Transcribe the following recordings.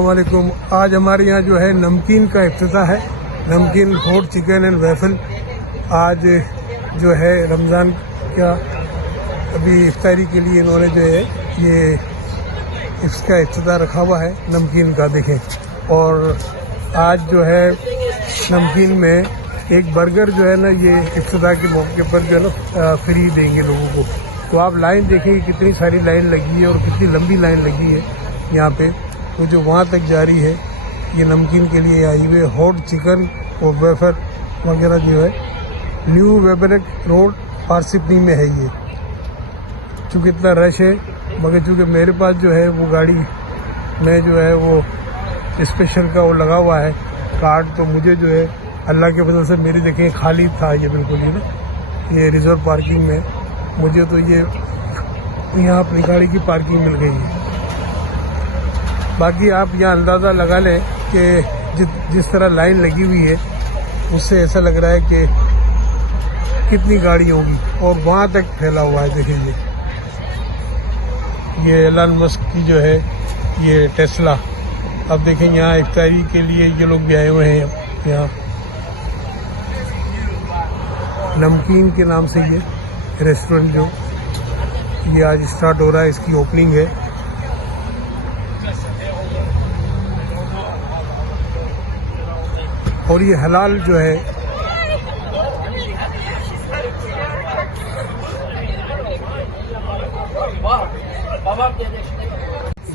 वालेकुम। आज हमारे यहाँ जो है नमकीन का इफ्तिताह है। नमकीन हॉट चिकन एंड वैफल। आज जो है रमज़ान का अभी इफ्तारी के लिए इन्होंने जो है ये इसका इफ्तिताह रखा हुआ है नमकीन का, देखें। और आज जो है नमकीन में एक बर्गर जो है ना, ये इफ्तिताह के मौके पर जो है ना फ्री देंगे लोगों को। तो आप लाइन देखेंगे कितनी सारी लाइन लगी है और कितनी लंबी लाइन लगी है यहाँ पे। तो जो वहाँ तक जारी है ये नमकीन के लिए आई हुई हॉट चिकन और वेफर वगैरह जो है न्यू वेबरेक रोड पारसिपनी में है ये। चूँकि इतना रश है, मगर चूँकि मेरे पास जो है वो गाड़ी में जो है वो स्पेशल का वो लगा हुआ है कार्ड, तो मुझे जो है अल्लाह के वजह से मेरी देखें खाली था ये बिल्कुल ही ना, ये रिजर्व पार्किंग में मुझे तो ये यहाँ अपनी गाड़ी की पार्किंग मिल गई है। बाकी आप यहाँ अंदाज़ा लगा लें कि जिस तरह लाइन लगी हुई है उससे ऐसा लग रहा है कि कितनी गाड़ी होगी और वहाँ तक फैला हुआ है। देखिए ये एलन मस्क की जो है ये टेस्ला। अब देखें यहाँ इफ्तारी के लिए ये लोग भी आए हुए हैं यहाँ नमकीन के नाम से। ये रेस्टोरेंट जो ये आज स्टार्ट हो रहा है, इसकी ओपनिंग है। और ये हलाल जो है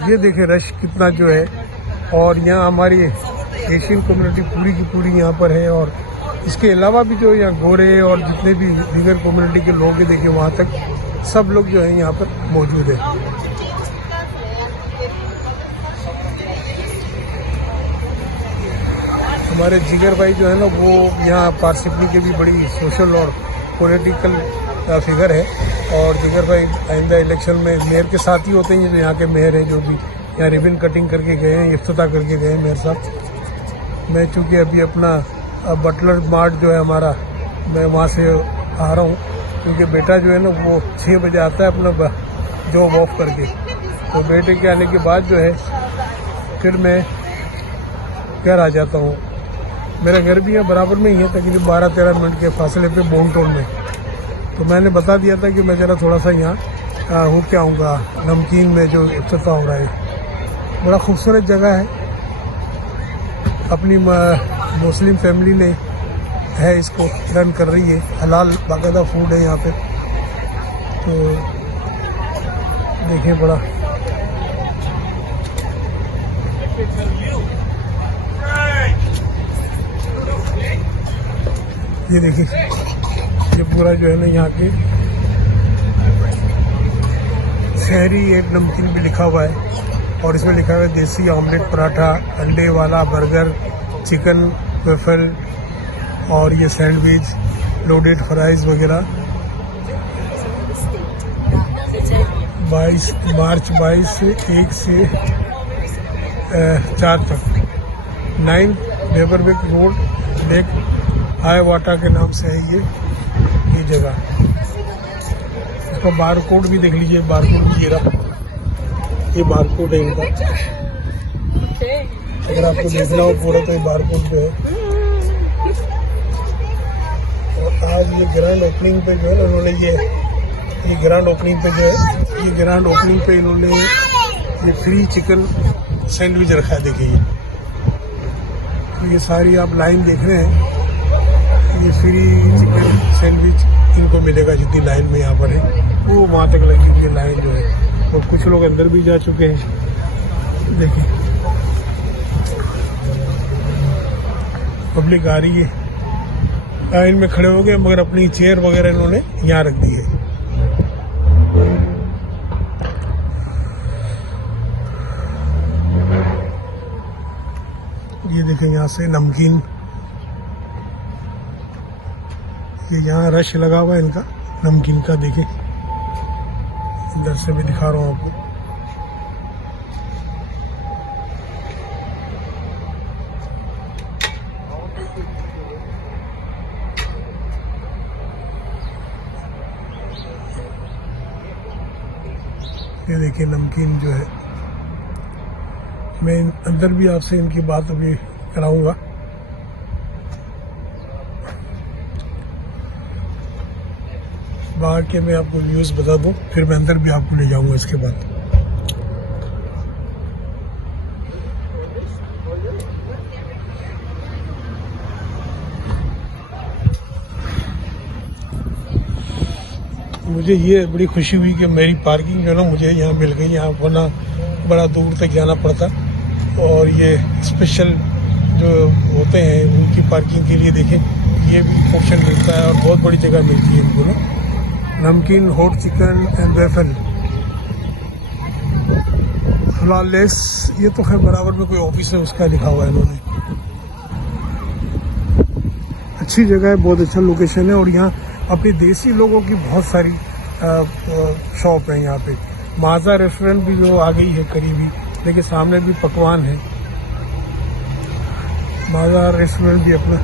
ये देखें रश कितना जो है। और यहाँ हमारी एशियन कम्युनिटी पूरी की पूरी यहाँ पर है। और इसके अलावा भी जो यहाँ गोरे और जितने भी दीगर कम्युनिटी के लोग हैं, देखिए वहाँ तक सब लोग जो है यहाँ पर मौजूद है। हमारे जिगर भाई जो है ना वो यहाँ पारसिपनी के भी बड़ी सोशल और पॉलिटिकल फिगर है। और जिगर भाई आइंदा इलेक्शन में मेयर के साथ ही होते हैं, जो यहाँ के मेयर हैं, जो भी यहाँ रिबन कटिंग करके गए हैं, इफ्तिताह करके गए हैं मेयर साहब। मैं चूँकि अभी अपना बटलर मार्ट जो है हमारा, मैं वहाँ से आ रहा हूँ क्योंकि बेटा जो है ना वो 6 बजे आता है अपना जॉब ऑफ करके। तो बेटे के आने के बाद जो है फिर मैं घर आ जाता हूँ। मेरा घर भी यहाँ बराबर में ही है, तकरीबन 12-13 मिनट के फासले पे बोनटोन में। तो मैंने बता दिया था कि मैं ज़रा थोड़ा सा यहाँ हो के आऊँगा नमकीन में जो इफ्तिताह हो रहा है। बड़ा खूबसूरत जगह है, अपनी मुस्लिम फैमिली ने है इसको रन कर रही है। हलाल बाकायदा फूड है यहाँ पे। तो देखिए बड़ा ये देखिए ये पूरा जो है ना यहाँ के शहरी एक नमकीन भी लिखा हुआ है। और इसमें लिखा हुआ है देसी ऑमलेट पराठा, अंडे वाला बर्गर, चिकन वेफल और ये सैंडविच, लोडेड फ्राइज वगैरह। 22 मार्च 22 से 1 से 4 तक 9 वेबरविक रोड लेक आयवाटा के नाम से है ये जगह। इसका बार कोड भी देख लीजिए, बार कोड भी ये बार कोड है इनका। अगर आपको देखना हो पूरा तो ये बार कोड जो है। और आज ये ग्रैंड ओपनिंग पे जो है ना उन्होंने ये ग्रैंड ओपनिंग पे जो है ये ग्रैंड ओपनिंग पे इन्होंने ये फ्री चिकन सैंडविच रखा है। देखिए तो ये सारी आप लाइन देख रहे हैं, ये फ्री चिकन सैंडविच इनको मिलेगा जितनी लाइन में यहाँ पर है वो वहाँ तक लगी हुई लाइन जो है। और कुछ लोग अंदर भी जा चुके हैं। देखिए पब्लिक आ रही है, लाइन में खड़े हो गए, मगर अपनी चेयर वगैरह इन्होंने यहाँ रख दी है। ये देखें यहाँ से नमकीन, ये यहाँ रश लगा हुआ है इनका नमकीन का। देखें इधर से भी दिखा रहा हूँ आपको। ये देखिए नमकीन जो है मैं अंदर भी आपसे इनकी बात अभी कराऊंगा। बाहर के मैं आपको व्यूज़ बता दूं, फिर मैं अंदर भी आपको ले जाऊंगा इसके बाद। मुझे ये बड़ी खुशी हुई कि मेरी पार्किंग जो है ना मुझे यहाँ मिल गई। यहाँ वरना बड़ा दूर तक जाना पड़ता, और ये स्पेशल जो होते हैं उनकी पार्किंग के लिए देखें ये भी ऑप्शन मिलता है, और बहुत बड़ी जगह मिलती है इनको ना। नमकीन hot chicken and waffle flawless, ये तो खैर बराबर में कोई ऑफिस है उसका लिखा हुआ है इन्होंने। अच्छी जगह है, बहुत अच्छा लोकेशन है, और यहाँ अपने देसी लोगों की बहुत सारी शॉप है यहाँ पे। माजा रेस्टोरेंट भी जो आ गई है करीबी, देखिए सामने भी पकवान है। माजा रेस्टोरेंट भी अपना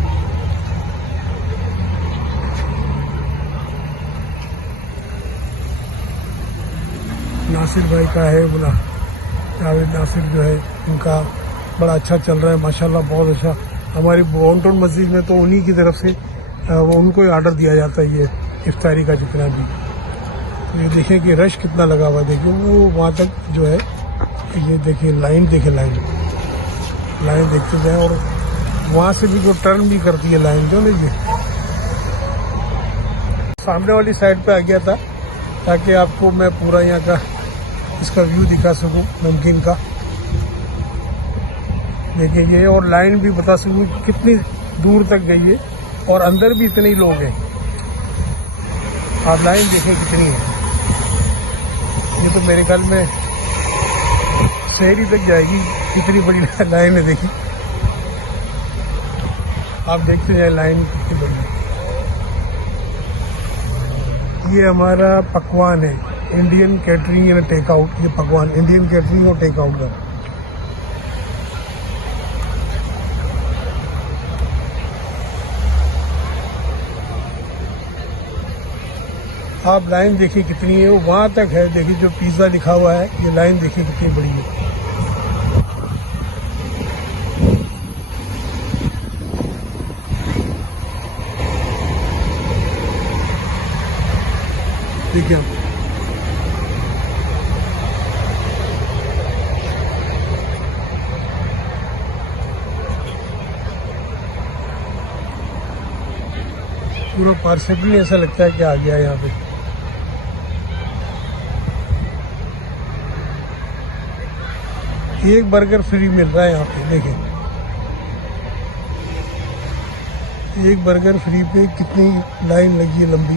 नासिर भाई का है, बोला जावेद नासिर जो है उनका बड़ा अच्छा चल रहा है माशाल्लाह, बहुत अच्छा। हमारी बोनटोन मस्जिद में तो उन्हीं की तरफ से वो उनको ही ऑर्डर दिया जाता है ये इफ्तारी का जितना भी। ये देखिए कि रश कितना लगा हुआ है, देखिए वो वहाँ तक जो है, ये देखिए लाइन, देखिए लाइन देखते जाए, और वहाँ से भी जो टर्न भी करती है लाइन जो लीजिए। सामने वाली साइड पे आ गया था ताकि आपको मैं पूरा यहाँ का इसका व्यू दिखा सकूँ नमकीन का। देखिए ये, और लाइन भी बता सकूँ कितनी दूर तक गई है, और अंदर भी इतने ही लोग हैं। आप लाइन देखें कितनी है, ये तो मेरे ख्याल में शहरी तक जाएगी, कितनी बड़ी लाइन है। देखिए आप देखते जाए लाइन कितनी बड़ी है। ये हमारा पकवान है, Indian catering and take out. ये पकवान इंडियन कैटरिंग और टेक आउट का। आप लाइन देखिए कितनी है, वो वहाँ तक है। देखिए जो पिज़्ज़ा लिखा हुआ है, ये लाइन देखिए कितनी बड़ी है। देखिए पूरा परफेक्टली ऐसा लगता है कि आ गया यहाँ पे। एक बर्गर फ्री मिल रहा है यहाँ पे, देखिए एक बर्गर फ्री पे कितनी लाइन लगी है लंबी।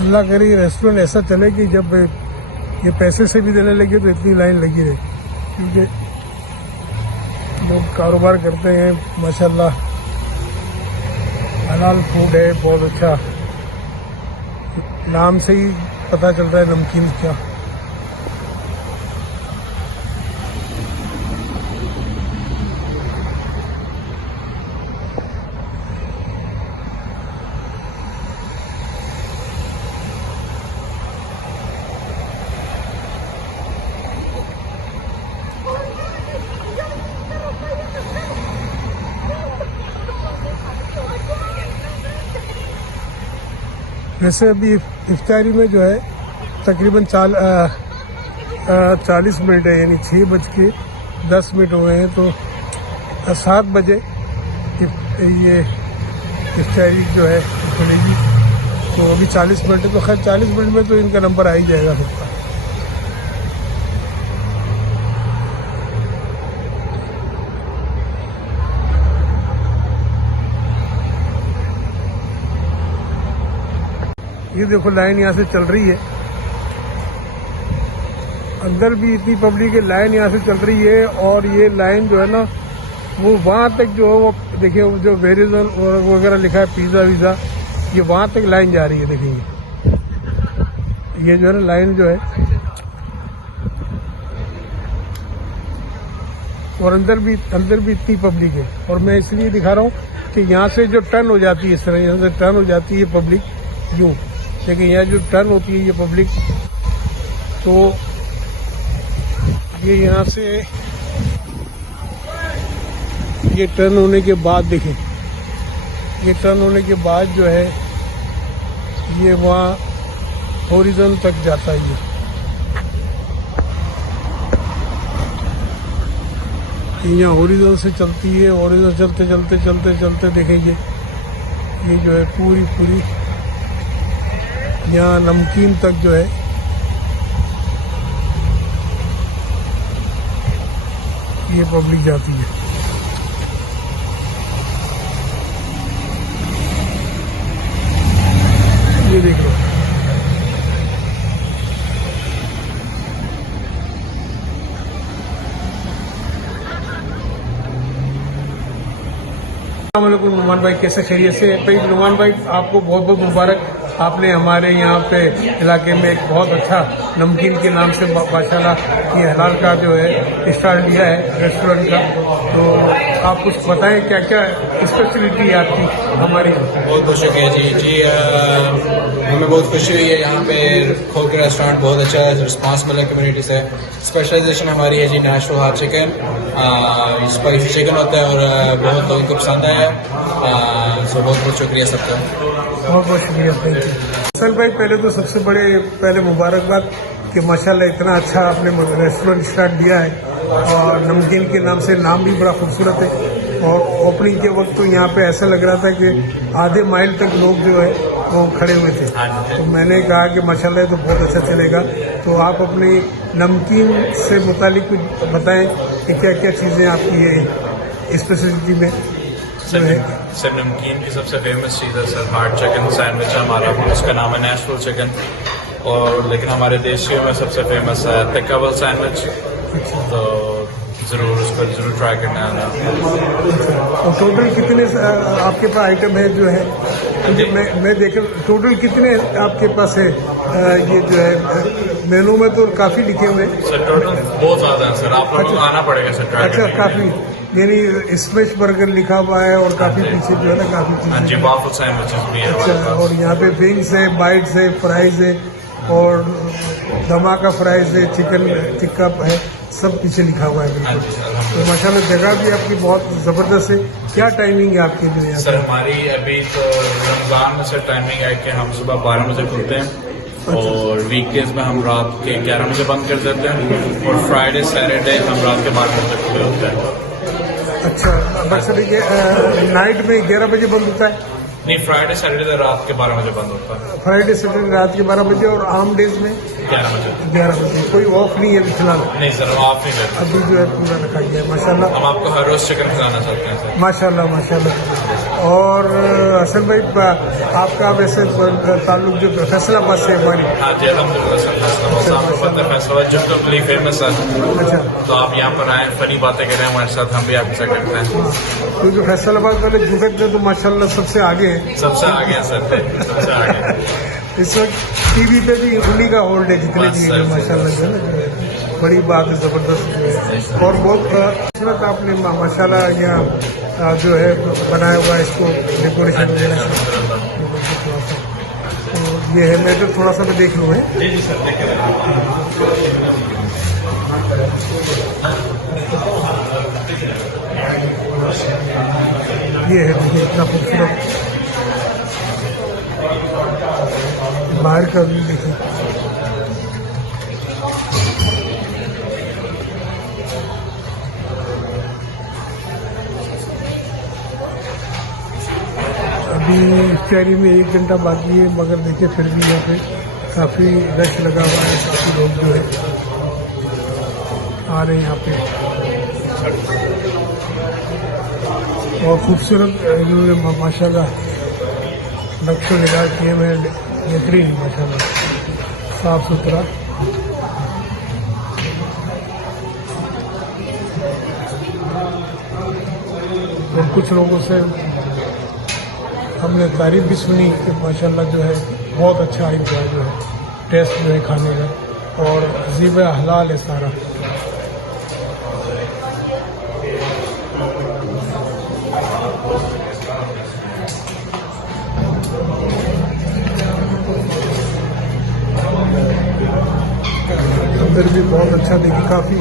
अल्लाह करे ये रेस्टोरेंट ऐसा चले कि जब ये पैसे से भी देने लगे तो इतनी लाइन लगी रहे, क्योंकि लोग कारोबार करते हैं माशाल्लाह। हलाल फूड है, बहुत अच्छा। नाम से ही पता चल रहा है नमकीन क्या। वैसे अभी इफ्तारी में जो है तकरीबन 40 मिनट है, यानी 6:10 हुए हैं, तो 7 बजे ये इफ्तारी जो है खुलेगी। तो अभी 40 मिनट है, तो खैर 40 मिनट में तो इनका नंबर आ ही जाएगा सबका। ये देखो लाइन यहाँ से चल रही है, अंदर भी इतनी पब्लिक है, लाइन यहाँ से चल रही है। और ये लाइन जो है ना वो वहाँ तक जो है, वो देखिए जो वेरिजन वगैरह लिखा है पिज़्ज़ा वीज़ा, ये वहाँ तक लाइन जा रही है। देखिए ये जो है ना लाइन जो है और अंदर भी इतनी पब्लिक है। और मैं इसलिए दिखा रहा हूँ कि यहाँ से जो टर्न हो जाती है, इस तरह यहाँ से टर्न हो जाती है पब्लिक यूँ, लेकिन यहाँ जो टर्न होती है ये पब्लिक, तो ये यहाँ से ये टर्न होने के बाद देखें, ये टर्न होने के बाद जो है ये वहाँ हॉरिजॉन तक जाता है। ये यहाँ हॉरिजॉन से चलती है, हॉरिजॉन चलते चलते चलते चलते देखेंगे ये जो है पूरी यहाँ नमकीन तक जो है ये पब्लिक जाती है। ये देखो नुमान भाई, कैसे खैरियत से? भाई नुमान भाई, आपको बहुत बहुत मुबारक। आपने हमारे यहाँ पे इलाके में एक बहुत अच्छा नमकीन के नाम से माशाल्लाह ये हलाल का जो है स्टार्ट लिया है रेस्टोरेंट का। तो आप कुछ बताएं क्या क्या स्पेशलिटी है आपकी हमारी? बहुत बहुत शुक्रिया जी। हमें बहुत खुशी हुई है यहाँ पे खोल के रेस्टोरेंट बहुत अच्छा है, रिस्पांस मिला कम्युनिटी से। स्पेशलाइजेशन हमारी है जी national hot chicken, spicy chicken होता है और बहुत लोगों को पसंद आया है। सो बहुत बहुत शुक्रिया सबका, बहुत बहुत शुक्रिया। असल भाई पहले तो सबसे पहले मुबारकबाद कि माशाल्लाह इतना अच्छा आपने रेस्टोरेंट स्टार्ट दिया है और नमकीन के नाम से नाम भी बड़ा खूबसूरत है। और ओपनिंग के वक्त तो यहाँ पे ऐसा लग रहा था कि आधे माइल तक लोग जो है वो खड़े हुए थे। तो मैंने कहा कि माशाल्लाह तो बहुत अच्छा चलेगा। तो आप अपनी नमकीन से मुतालिक कुछ बताएं कि क्या क्या चीज़ें आपकी ये स्पेशलिटी में सर नमकीन की सबसे फेमस चीज़ है सर हार्ड चिकन सैंडविच है हमारा, उसका नाम है नेशनल चिकन। और लेकिन हमारे देशियों में सबसे फेमस है तिक्का सैंडविच, तो जरूर उस पर जरूर ट्राई करना है। और टोटल कितने आपके पास आइटम है जो है? क्योंकि मैं देख टोटल कितने आपके पास है? ये जो है मेनू में तो काफ़ी लिखे हुए हैं सर, टोटल बहुत ज़्यादा है सर, आप लोगों को आना पड़ेगा सर ट्राई अच्छा काफ़ी, यानी स्मैश बर्गर लिखा हुआ है और काफ़ी पीछे जो है ना काफ़ी चीज़ें। जी वाफल सैंडविचेस भी है। अच्छा, और यहाँ पे विंग्स है, बाइट्स है, फ्राइज है और धमाका फ्राइज है, चिकन टिक्का है, सब पीछे लिखा हुआ है। तो माशाल्लाह जगह भी आपकी बहुत ज़बरदस्त है। क्या टाइमिंग है आपके लिए? सर हमारी अभी तो रमज़ान में सर टाइमिंग है कि हम सुबह 12 बजे खुलते हैं और वीकडेज में हम रात के 11 बजे बंद कर देते हैं और फ्राइडे सैटरडे हम रात के 12 बजे खुले होते हैं। अच्छा, बस ये नाइट में 11 बजे बंद होता है? नहीं, फ्राइडे सैटरडे रात के 12 बजे बंद होता है। फ्राइडे सैटरडे रात के 12 बजे और आम डेज में 11 बजे। 11 बजे। कोई ऑफ नहीं है फिलहाल? नहीं सर, आप नहीं करते। अभी जो है पूरा रखा गया है माशाल्लाह। हम आपको हर रोज चिकन खिलाना चाहते हैं सर। माशाल्लाह माशाल्लाह। और हसन भाई आपका वैसे ताल्लुक जो फैसलाबाद से हमारी? हाँ जी अलहमदुलिल्लाह सर, फैसलाबाद आपको पता है फैसलाबाद जो तो बड़ी फेमस है। अच्छा, तो आप यहाँ पर आए, फनी बातें करें हमारे साथ, हम भी आपके साथ करते हैं। क्योंकि फैसलाबाद वाले जुगत में तो माशाल्लाह सबसे आगे है। सबसे आगे है सर, सबसे आगे। इस वक्त टीवी पे भी उन्हीं का होल्ड है जितने भी है माशाल्लाह से ना, बड़ी बात है, जबरदस्त। और बहुत खूबसूरत आपने माशाल्लाह यहाँ जो है बनाया हुआ है, इसको डेकोरेशन वगैरह। तो ये है, मैं तो थोड़ा सा मैं देख लूँ है। जी जी सर, देख ये है, देखिए इतना खूबसूरत बाहर का व्यू देखिए। अभी शहरी में 1 घंटा बाकी है, मगर देखिए फिर भी यहाँ पे काफ़ी रश लगा हुआ है, काफ़ी लोग जो है आ रहे हैं यहाँ पे। और खूबसूरत इन्होंने माशाल्लाह नक्शो निगाह किए हुए, बेहतरीन माशाल्लाह, साफ सुथरा। और कुछ लोगों से हमने तारीफ भी सुनी कि माशाल्लाह जो है बहुत अच्छा इनका जो है टेस्ट जो है खाने का, और ज़ीब हलाल है सारा। इधर भी बहुत अच्छा देखिए, काफ़ी